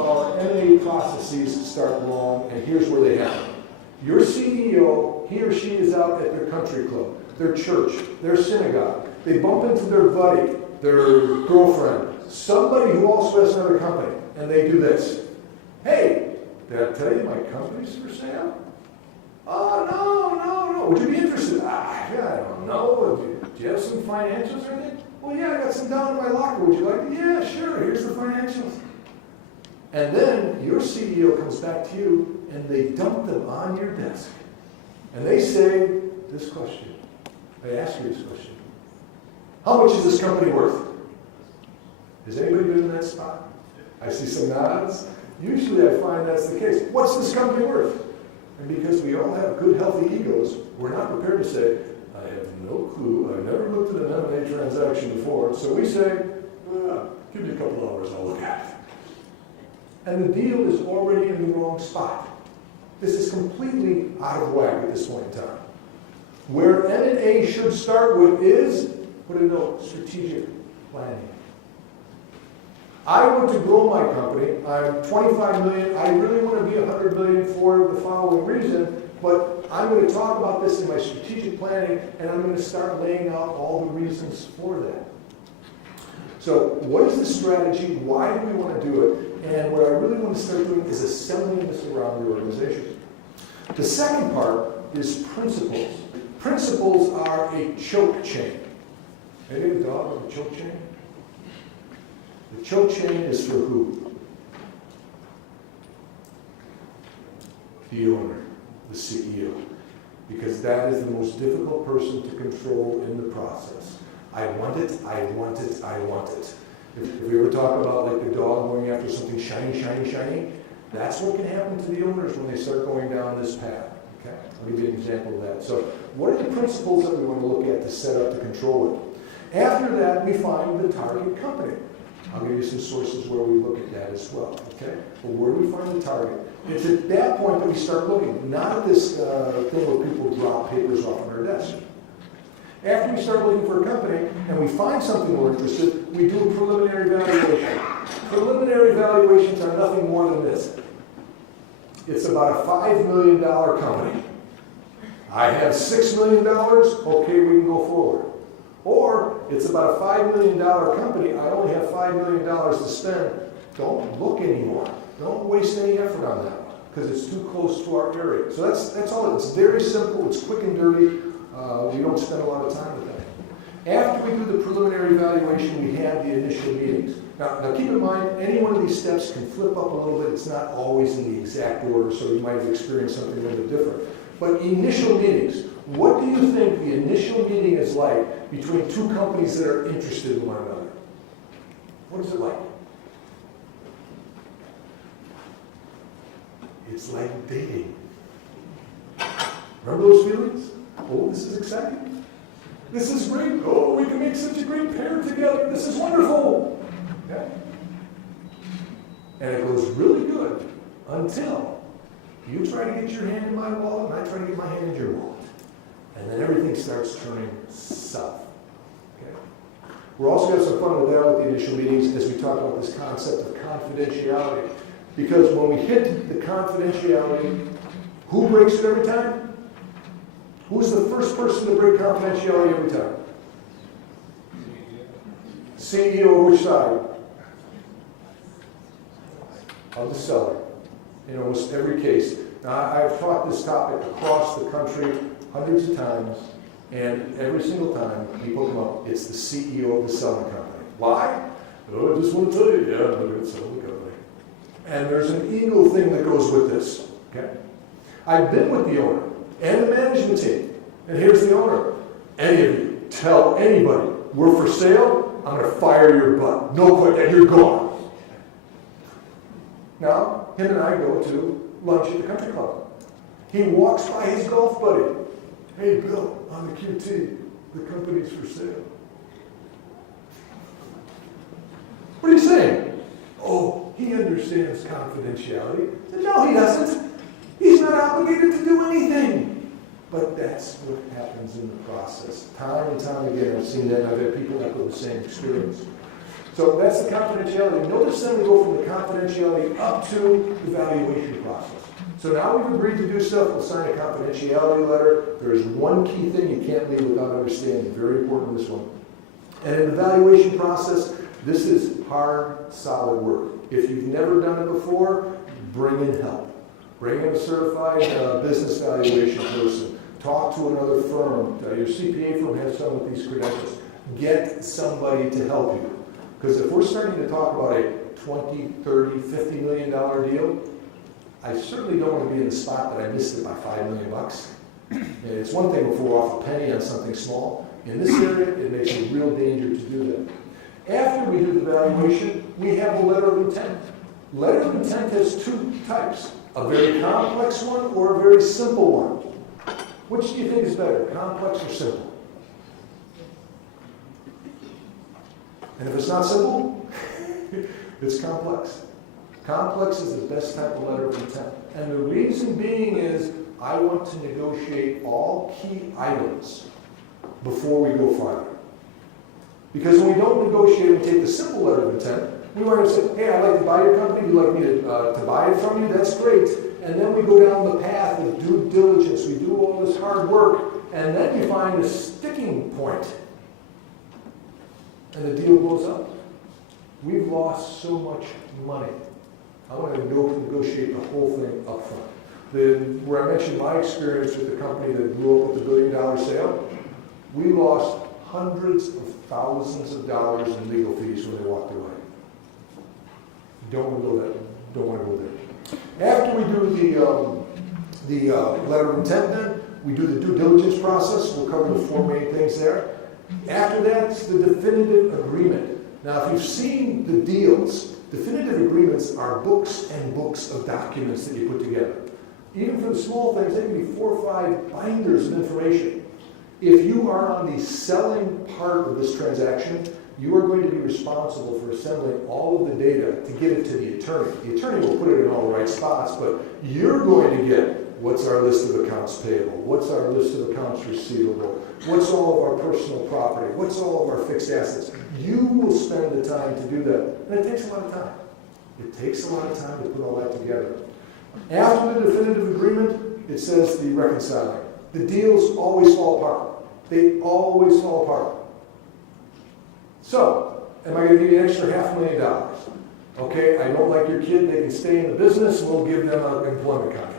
of our M&A processes start wrong, and here's where they happen. Your CEO, he or she is out at their country club, their church, their synagogue. They bump into their buddy, their girlfriend, somebody who also has another company, and they do this. Hey, did I tell you my company's for sale? Oh, no. Would you be interested? I don't know. Do you have some financials or anything? Well, yeah, I got some down in my locker. Would you like it? Yeah, sure. Here's the financials. And then your CEO comes back to you, and they dump them on your desk. And they say this question. They ask you this question. How much is this company worth? Has anybody been in that spot? I see some nods. Usually I find that's the case. What's this company worth? And because we all have good, healthy egos, we're not prepared to say, I have no clue. I've never looked at an M&A transaction before. So we say, give me a couple hours, I'll look at it. And the deal is already in the wrong spot. This is completely out of whack at this point in time. Where M&A should start with is, put a note, strategic planning. I want to grow my company. I'm 25 million. I really want to be 100 million for the following reason, but I'm going to talk about this in my strategic planning, and I'm going to start laying out all the reasons for that. So what is the strategy? Why do we want to do it? And what I really want to start doing is assembling this around the organization. The second part is principles. Principles are a choke chain. Any of the dog with a choke chain? The choke chain is for who? The owner, the CEO. Because that is the most difficult person to control in the process. I want it, I want it, I want it. If we ever talk about like the dog going after something shiny, shiny, shiny, that's what can happen to the owners when they start going down this path. Okay? I'll give you an example of that. So what are the principles that we want to look at to set up to control it? After that, we find the target company. I'll give you some sources where we look at that as well. Okay? Well, where do we find the target? It's at that point that we start looking, not at this thing where people drop papers off on our desk. After we start looking for a company and we find something we're interested in, we do a preliminary valuation. Preliminary valuations are nothing more than this. It's about a $5 million company. I have $6 million, okay, we can go forward. Or it's about a $5 million company, I only have $5 million to spend. Don't look anymore. Don't waste any effort on that one because it's too close to our area. So that's all. It's very simple. It's quick and dirty. We don't spend a lot of time with that. After we do the preliminary evaluation, we have the initial meetings. Now keep in mind, any one of these steps can flip up a little bit. It's not always in the exact order, so you might have experienced something a little bit different. But initial meetings, what do you think the initial meeting is like between two companies that are interested in one another? What is it like? It's like dating. Remember those feelings? Oh, this is exciting. This is great. Oh, we can make such a great pair together. This is wonderful. Okay? And it goes really good until you try to get your hand in my wallet and I try to get my hand in your wallet. And then everything starts turning south. Okay? We're also going to have some fun with that with the initial meetings as we talk about this concept of confidentiality. Because when we hit the confidentiality, who breaks it every time? Who's the first person to break confidentiality every time? CEO of which side? Of the seller. In almost every case. Now, I've taught this topic across the country hundreds of times, and every single time people come up, it's the CEO of the selling company. Why? Oh, I just want to tell you, yeah, I'm going to sell the company. And there's an ego thing that goes with this. Okay? I've been with the owner and the management team. And here's the owner. Any of you tell anybody we're for sale, I'm going to fire your butt. No question, you're gone. Now, him and I go to lunch at the country club. He walks by his golf buddy. Hey, Bill, I'm the QT. The company's for sale. What are you saying? Oh, he understands confidentiality. No, he doesn't. He's not obligated to do anything. But that's what happens in the process. Time and time again, I've seen that. I've had people echo the same experience. So that's the confidentiality. Notice then we go from the confidentiality up to the valuation process. So now we've agreed to do stuff, we'll sign a confidentiality letter. There's one key thing you can't leave without understanding, very important this one. And in the valuation process, this is hard, solid work. If you've never done it before, bring in help. Bring in a certified business valuation person. Talk to another firm. Your CPA firm has some of these credentials. Get somebody to help you. Because if we're starting to talk about a $20, $30, $50 million deal, I certainly don't want to be in the spot that I missed it by $5 million. And it's one thing if we're off a penny on something small. In this area, it makes a real danger to do that. After we do the valuation, we have a letter of intent. Letter of intent has two types, a very complex one or a very simple one. Which do you think is better, complex or simple? And if it's not simple, it's complex. Complex is the best type of letter of intent. And the reason being is I want to negotiate all key items before we go farther. Because when we don't negotiate and take the simple letter of intent, we want to say, hey, I'd like to buy your company. Would you like me to buy it from you? That's great. And then we go down the path of due diligence. We do all this hard work. And then you find a sticking point. And the deal blows up. We've lost so much money. I want to negotiate the whole thing up front. Where I mentioned my experience with the company that blew up with the $1 billion sale, we lost hundreds of thousands of dollars in legal fees when they walked away. Don't want to go there. Don't want to go there. After we do the letter of intent, then we do the due diligence process. We'll cover the four main things there. After that, it's the definitive agreement. Now, if you've seen the deals, definitive agreements are books and books of documents that you put together. Even for the small things, they can be 4 or 5 binders of information. If you are on the selling part of this transaction, you are going to be responsible for assembling all of the data to get it to the attorney. The attorney will put it in all the right spots, but you're going to get what's our list of accounts payable, what's our list of accounts receivable, what's all of our personal property, what's all of our fixed assets. You will spend the time to do that, and it takes a lot of time. It takes a lot of time to put all that together. After the definitive agreement, it says the reconciling. The deals always fall apart. They always fall apart. So, am I going to give you an extra $500,000? Okay, I don't like your kid, they can stay in the business, we'll give them an employment contract.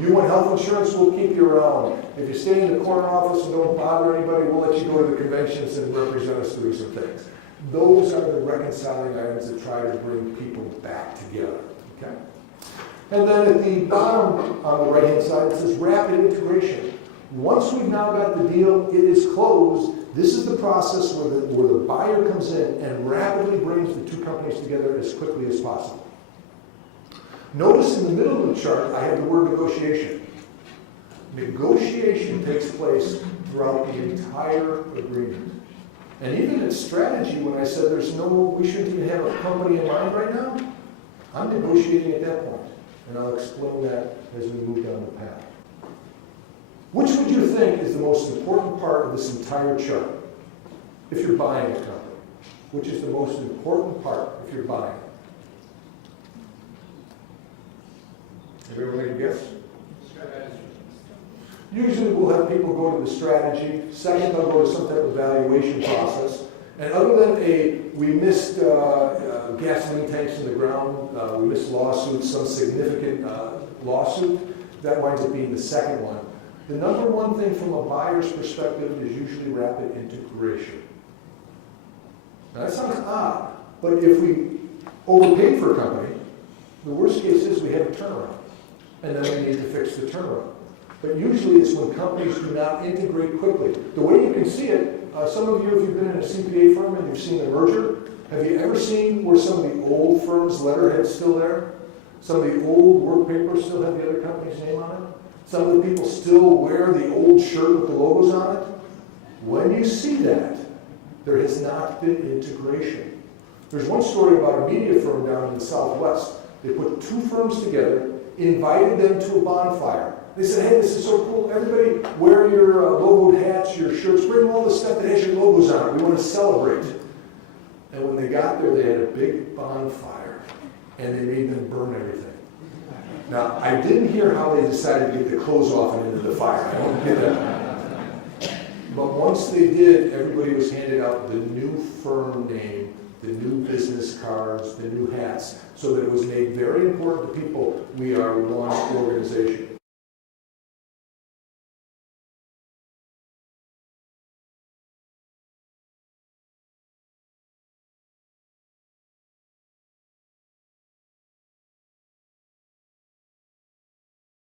You want health insurance, we'll keep you around. If you stay in the corner office and don't bother anybody, we'll let you go to the conventions and represent us through some things. Those are the reconciling items that try to bring people back together. Okay? And then at the bottom on the right-hand side, it says rapid integration. Once we've now got the deal, it is closed. This is the process where the buyer comes in and rapidly brings the two companies together as quickly as possible. Notice in the middle of the chart, I have the word negotiation. Negotiation takes place throughout the entire agreement. And even in strategy, when I said we shouldn't even have a company in mind right now, I'm negotiating at that point. And I'll explain that as we move down the path. Which would you think is the most important part of this entire chart if you're buying a company? Which is the most important part if you're buying? Everybody guess? Strategy. Usually we'll have people go to the strategy. Second, they'll go to some type of valuation process. And other than we missed gasoline tanks in the ground, we missed lawsuits, some significant lawsuit, that winds up being the second one. The number one thing from a buyer's perspective is usually rapid integration. Now that sounds odd, but if we overpaid for a company, the worst case is we have a turnaround, and then we need to fix the turnaround. But usually it's when companies do not integrate quickly. The way you can see it, some of you, if you've been in a CPA firm and you've seen the merger, have you ever seen where some of the old firms' letterhead's still there? Some of the old work papers still have the other company's name on it? Some of the people still wear the old shirt with the logos on it? When you see that, there has not been integration. There's one story about a media firm down in the Southwest. They put two firms together, invited them to a bonfire. They said, hey, this is so cool. Everybody wear your logoed hats, your shirts. Bring all the stuff that has your logos on it. We want to celebrate. And when they got there, they had a big bonfire, and they made them burn everything. Now, I didn't hear how they decided to get the clothes off and into the fire. I don't get that. But once they did, everybody was handed out the new firm name, the new business cards, the new hats, so that it was made very important to people, we are one organization.